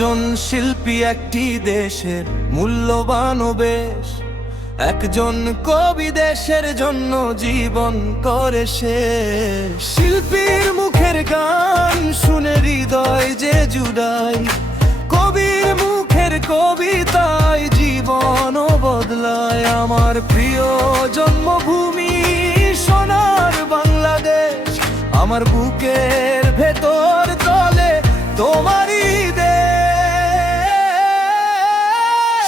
একজন শিল্পী একটি দেশের মূল্যবান বেশ, একজন কবি দেশের জন্য জীবন করে শেষ। শিল্পীর মুখের গান শুনে হৃদয় যে জুড়ায়, কবির মুখের কবিতায় জীবন বদলায়। আমার প্রিয় জন্মভূমি সোনার বাংলাদেশ, আমার বুকের ভেতর তলে তোমারই দেশ।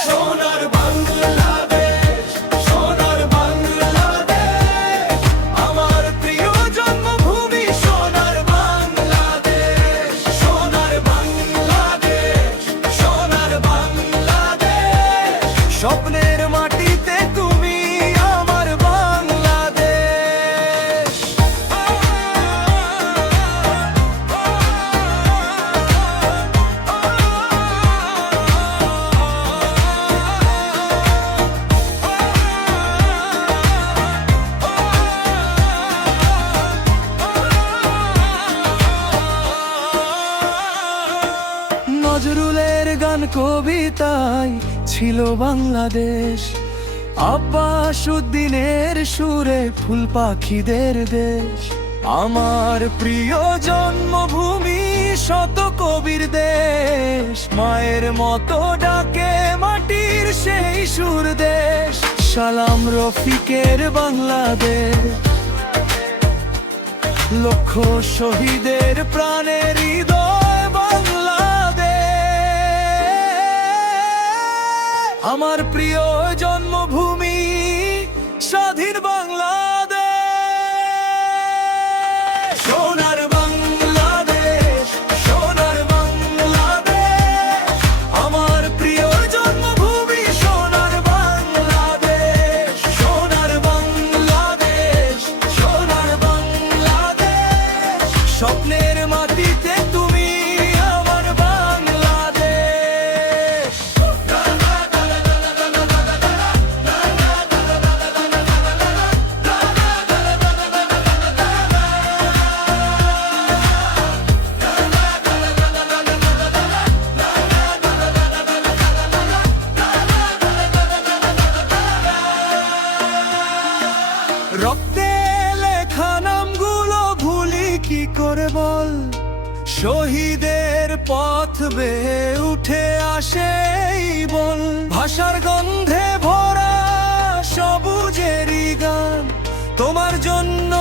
সোনার বাংলাদেশ, সোনার বাংলাদেশ, আমার প্রিয় জন্মভূমি সোনার বাংলাদেশ। সোনার বাংলাদেশ, সোনার বাংলাদেশ, স্বপ্নের মাটিতে তুমি আমার বাংলাদেশ। নজরুলের গান কবিতায় ছিল বাংলাদেশ, আব্বাস উদ্দিনের সুরে ফুল পাখিদের দেশ। আমার প্রিয় জন্মভূমি শত কবির দেশ, মায়ের মতো ডাকে মাটির সেই সুর দেশ। সালাম রফিকের বাংলাদেশ, লক্ষ শহীদের প্রাণের হৃদয় বাংলাদেশ। আমার প্রিয় জন্মভূমি স্বাধীন বাংলাদেশ। সোনার বাংলাদেশ, সোনার বাংলাদেশ, আমার প্রিয় জন্মভূমি সোনার বাংলাদেশ। সোনার বাংলাদেশ, সোনার বাংলাদেশ, স্বপ্নের মাটিতে তুমি আমার বাংলাদেশ। রক্তে লেখা নামগুলো ভুলি কি করে বল, শহীদের পথ বেয়ে উঠে আসে এই বল। ভাষার গন্ধে ভরা সবুজেরই গান, তোমার জন্য